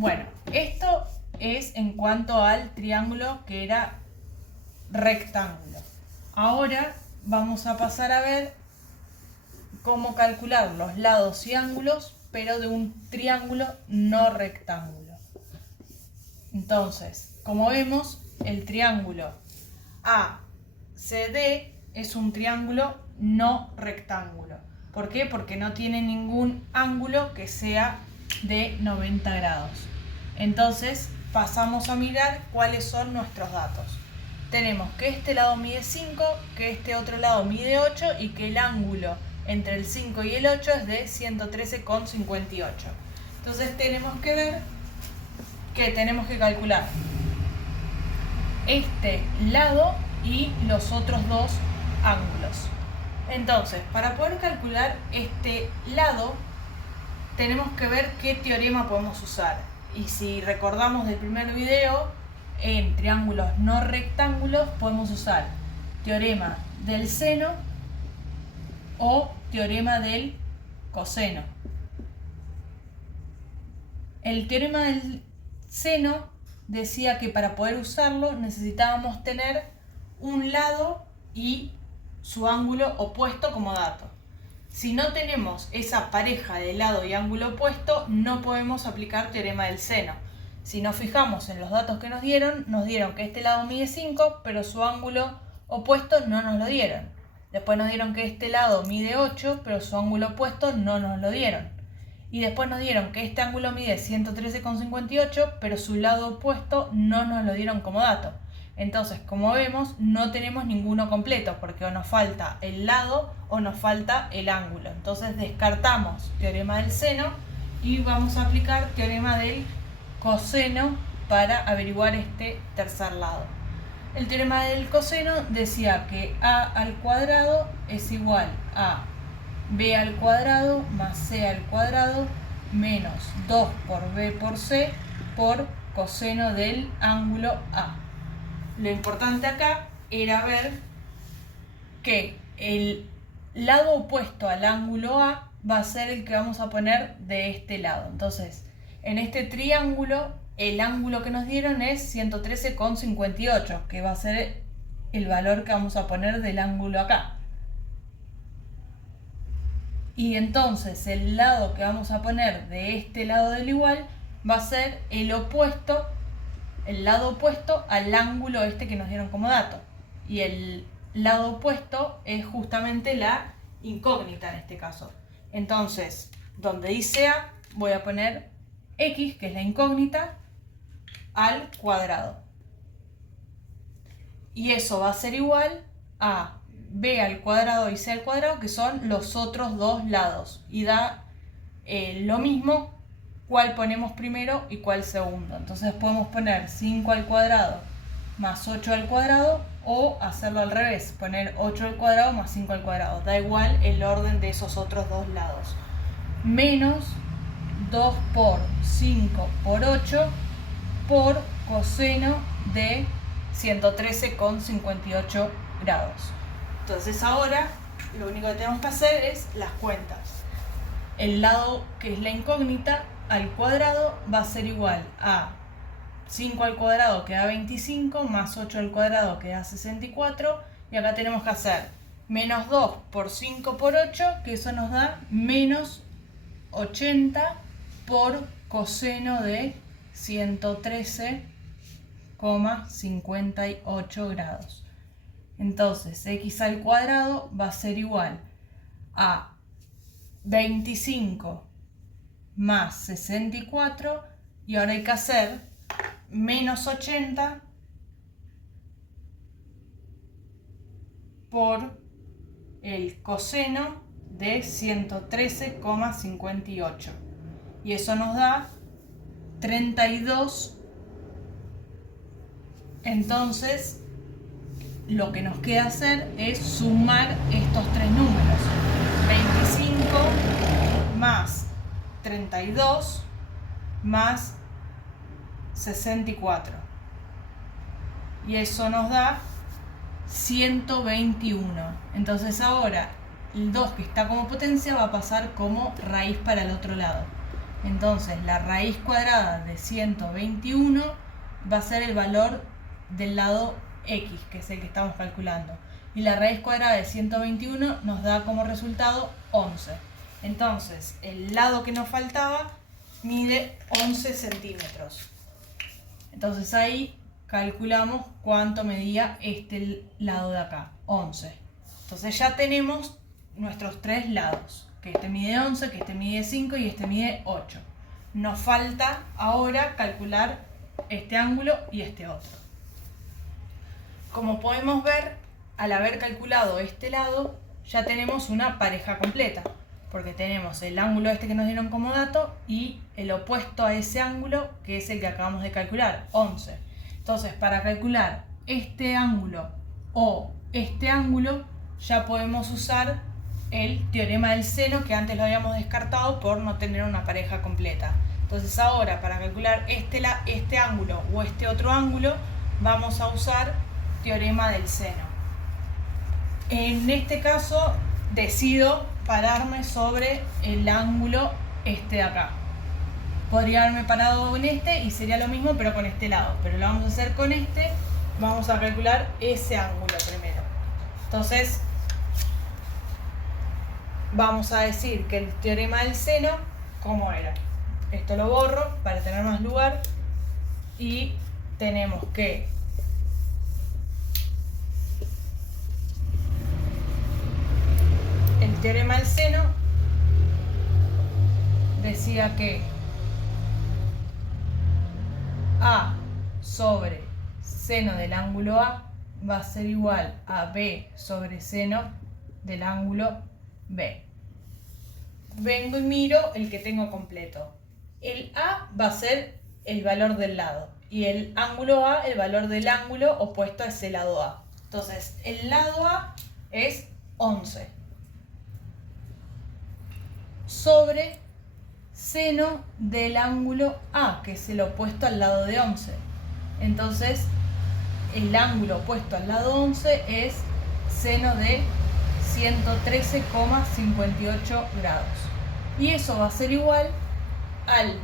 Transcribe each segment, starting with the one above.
Bueno, esto es en cuanto al triángulo que era rectángulo. Ahora vamos a pasar a ver cómo calcular los lados y ángulos, pero de un triángulo no rectángulo. Entonces, como vemos, el triángulo ACD es un triángulo no rectángulo. ¿Por qué? Porque no tiene ningún ángulo que sea de 90 grados. Entonces, pasamos a mirar cuáles son nuestros datos. Tenemos que este lado mide 5, que este otro lado mide 8 y que el ángulo entre el 5 y el 8 es de 113,58. Entonces tenemos que ver que tenemos que calcular este lado y los otros dos ángulos. Entonces, para poder calcular este lado, tenemos que ver qué teorema podemos usar. Y si recordamos del primer video, en triángulos no rectángulos podemos usar teorema del seno o teorema del coseno. El teorema del seno decía que para poder usarlo necesitábamos tener un lado y su ángulo opuesto como dato. Si no tenemos esa pareja de lado y ángulo opuesto, no podemos aplicar teorema del seno. Si nos fijamos en los datos que nos dieron que este lado mide 5, pero su ángulo opuesto no nos lo dieron. Después nos dieron que este lado mide 8, pero su ángulo opuesto no nos lo dieron. Y después nos dieron que este ángulo mide 113,58, pero su lado opuesto no nos lo dieron como dato. Entonces, como vemos, no tenemos ninguno completo, porque o nos falta el lado o nos falta el ángulo. Entonces descartamos teorema del seno y vamos a aplicar teorema del coseno para averiguar este tercer lado. El teorema del coseno decía que a al cuadrado es igual a b al cuadrado más c al cuadrado menos 2 por b por c por coseno del ángulo A. Lo importante acá era ver que el lado opuesto al ángulo A va a ser el que vamos a poner de este lado. Entonces, en este triángulo, el ángulo que nos dieron es 113,58, que va a ser el valor que vamos a poner del ángulo acá. Y entonces el lado que vamos a poner de este lado del igual va a ser el opuesto, el lado opuesto al ángulo este que nos dieron como dato. Y el lado opuesto es justamente la incógnita en este caso. Entonces, donde dice A, voy a poner x, que es la incógnita, al cuadrado. Y eso va a ser igual a b al cuadrado y c al cuadrado, que son los otros dos lados. Y da lo mismo cuál ponemos primero y cuál segundo. Entonces podemos poner 5 al cuadrado más 8 al cuadrado o hacerlo al revés, poner 8 al cuadrado más 5 al cuadrado. Da igual el orden de esos otros dos lados. Menos 2 por 5 por 8 por coseno de 113,58 grados. Entonces ahora lo único que tenemos que hacer es las cuentas. El lado que es la incógnita al cuadrado va a ser igual a 5 al cuadrado que da 25 más 8 al cuadrado que da 64, y acá tenemos que hacer menos 2 por 5 por 8, que eso nos da menos 80 por coseno de 113,58 grados. Entonces x al cuadrado va a ser igual a 25 más 64, y ahora hay que hacer menos 80 por el coseno de 113,58, y eso nos da 32. Entonces lo que nos queda hacer es sumar estos tres números: 25 más 32 más 64, y eso nos da 121. Entonces ahora el 2 que está como potencia va a pasar como raíz para el otro lado. Entonces la raíz cuadrada de 121 va a ser el valor del lado X, que es el que estamos calculando. Y la raíz cuadrada de 121 nos da como resultado 11. Entonces el lado que nos faltaba mide 11 centímetros. Entonces ahí calculamos cuánto medía este lado de acá, 11. Entonces ya tenemos nuestros tres lados, que este mide 11, que este mide 5 y este mide 8. Nos falta ahora calcular este ángulo y este otro. Como podemos ver, al haber calculado este lado, ya tenemos una pareja completa, porque tenemos el ángulo este que nos dieron como dato y el opuesto a ese ángulo, que es el que acabamos de calcular, 11. Entonces, para calcular este ángulo o este ángulo, ya podemos usar el teorema del seno, que antes lo habíamos descartado por no tener una pareja completa. Entonces ahora, para calcular este ángulo o este otro ángulo, vamos a usar teorema del seno. En este caso, decido pararme sobre el ángulo este de acá. Podría haberme parado en este y sería lo mismo, pero con este lado. Pero lo vamos a hacer con este. Vamos a calcular ese ángulo primero. Entonces, vamos a decir que el teorema del seno, ¿cómo era? Esto lo borro para tener más lugar. Y tenemos que el teorema del seno decía que A sobre seno del ángulo A va a ser igual a B sobre seno del ángulo B. Vengo y miro el que tengo completo. El A va a ser el valor del lado y el ángulo A el valor del ángulo opuesto a ese lado A. Entonces, el lado A es 11 sobre seno del ángulo A, que es el opuesto al lado de 11. Entonces, el ángulo opuesto al lado 11 es seno de 113,58 grados. Y eso va a ser igual al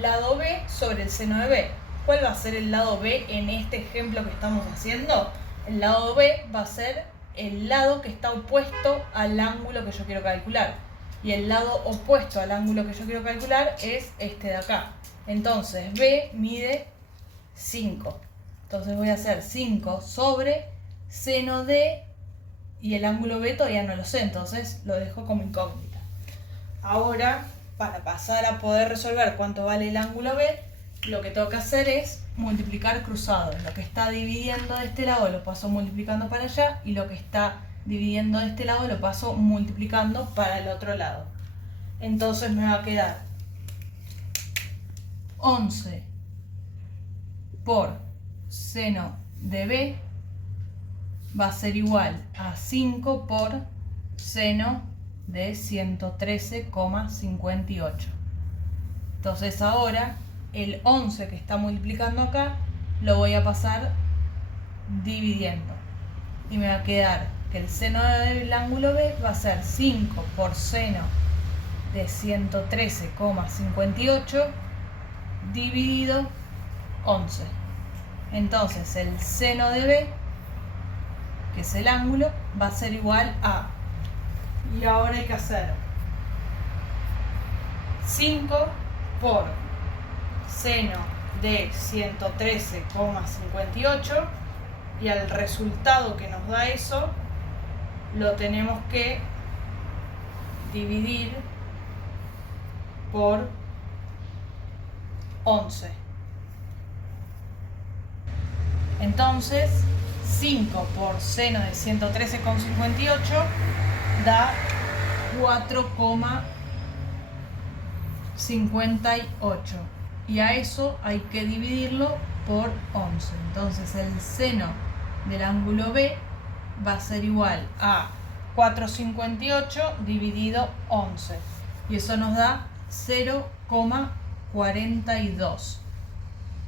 lado B sobre el seno de B. ¿Cuál va a ser el lado B en este ejemplo que estamos haciendo? El lado B va a ser el lado que está opuesto al ángulo que yo quiero calcular. Y el lado opuesto al ángulo que yo quiero calcular es este de acá. Entonces B mide 5. Entonces voy a hacer 5 sobre seno de, y el ángulo B todavía no lo sé, entonces lo dejo como incógnita. Ahora, para pasar a poder resolver cuánto vale el ángulo B, lo que tengo que hacer es multiplicar cruzados. Lo que está dividiendo de este lado lo paso multiplicando para allá, y lo que está dividiendo de este lado lo paso multiplicando para el otro lado. Entonces me va a quedar 11 por seno de B va a ser igual a 5 por seno de 113,58. Entonces ahora el 11 que está multiplicando acá lo voy a pasar dividiendo. Y me va a quedar que el seno del ángulo B va a ser 5 por seno de 113,58 dividido 11. Entonces el seno de B, que es el ángulo, va a ser igual a, y ahora hay que hacer 5 por seno de 113,58, y al resultado que nos da eso lo tenemos que dividir por 11. Entonces 5 por seno de 113,58 da 4,58, y a eso hay que dividirlo por 11. Entonces el seno del ángulo B va a ser igual a 4,58 dividido 11, y eso nos da 0,42.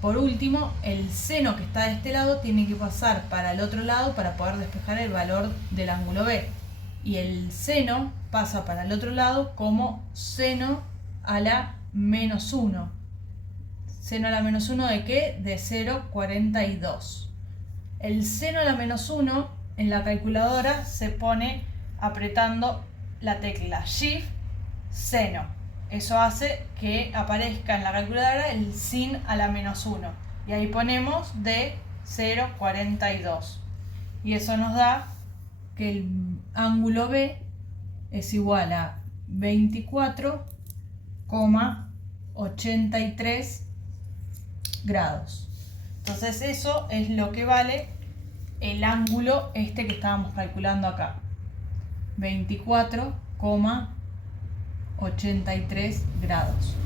Por último, el seno que está de este lado tiene que pasar para el otro lado para poder despejar el valor del ángulo B, y el seno pasa para el otro lado como seno a la menos 1. Seno a la menos 1 ¿de qué? De 0,42. El seno a la menos 1 en la calculadora se pone apretando la tecla Shift, seno. Eso hace que aparezca en la calculadora el sin a la menos 1. Y ahí ponemos de 0,42. Y eso nos da que el ángulo B es igual a 24,83 grados. Entonces eso es lo que vale el ángulo este que estábamos calculando acá. 24,83 grados.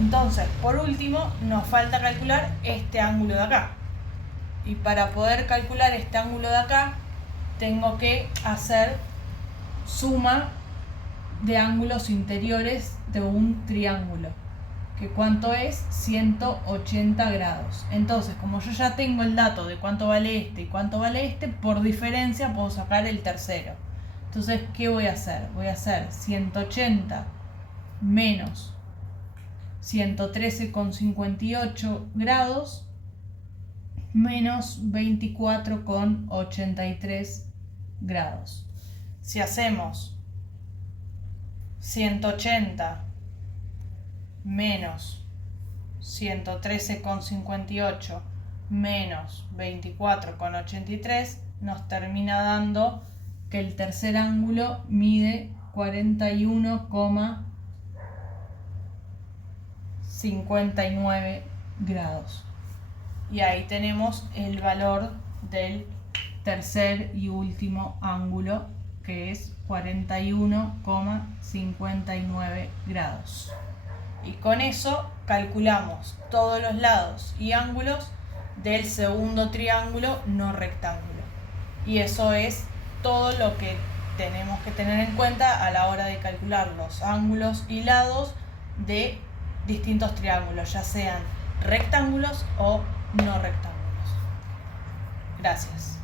Entonces, por último, nos falta calcular este ángulo de acá. Y para poder calcular este ángulo de acá, tengo que hacer suma de ángulos interiores de un triángulo. ¿Que cuánto es? 180 grados. Entonces, como yo ya tengo el dato de cuánto vale este y cuánto vale este, por diferencia puedo sacar el tercero. Entonces, ¿qué voy a hacer? Voy a hacer 180 menos 113,58 grados menos 24,83 grados. Si hacemos 180 menos 113,58 menos 24,83 nos termina dando que el tercer ángulo mide 41,59 grados. Y ahí tenemos el valor del tercer y último ángulo, que es 41,59 grados. Y con eso calculamos todos los lados y ángulos del segundo triángulo no rectángulo. Y eso es todo lo que tenemos que tener en cuenta a la hora de calcular los ángulos y lados de distintos triángulos, ya sean rectángulos o no rectángulos. Gracias.